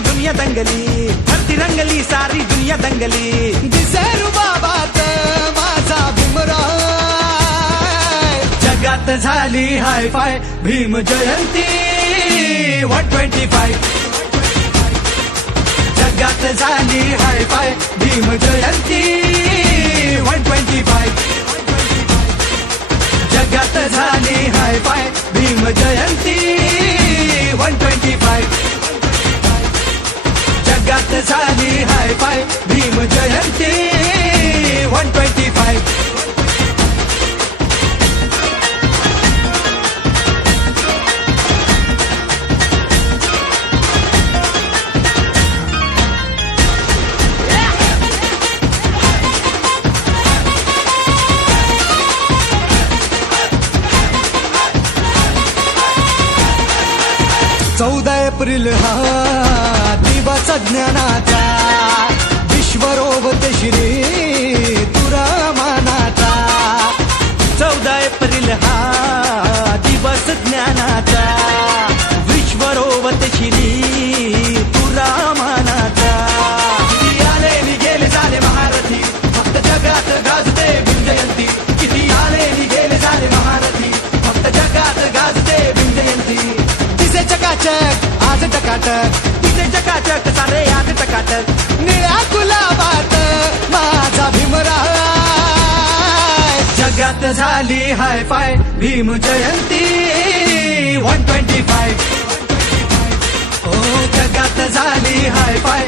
दुनिया दंगली, धरती रंगली सारी दुनिया दंगली. दिसेरू बाबात माझा भीमराव, जगात झाली हाय फाय भीम जयंती 125. जगात झाली हाय फाय भीम जयंती 125. जगात झाली हाय फाय भीम जयंती 125. जगात झाली हाय फाय भीम जयंती 125. चौदा एप्रिल हा दिवस ज्ञानाचा, विश्वरोवते श्री तुरामानाचा. 14 एप्रिल हा दिवस ज्ञानाचा, विश्वरोवत श्री तुरामानाचा. किती आले नि गेले झाले महारथी, फक्त जगात गाजते भीम जयंती. किती आले नि गेले झाले महारथी, फक्त जगात गाजते भीम जयंती. दिसे चकाचक आज टकाटक, तिथे चकाचक सारे आज टकाटक. निळ्या गुलाबात माझा भीमराव. जगात झाली हाय फाय भीम जयंती 125. हो जगात झाली हाय फाय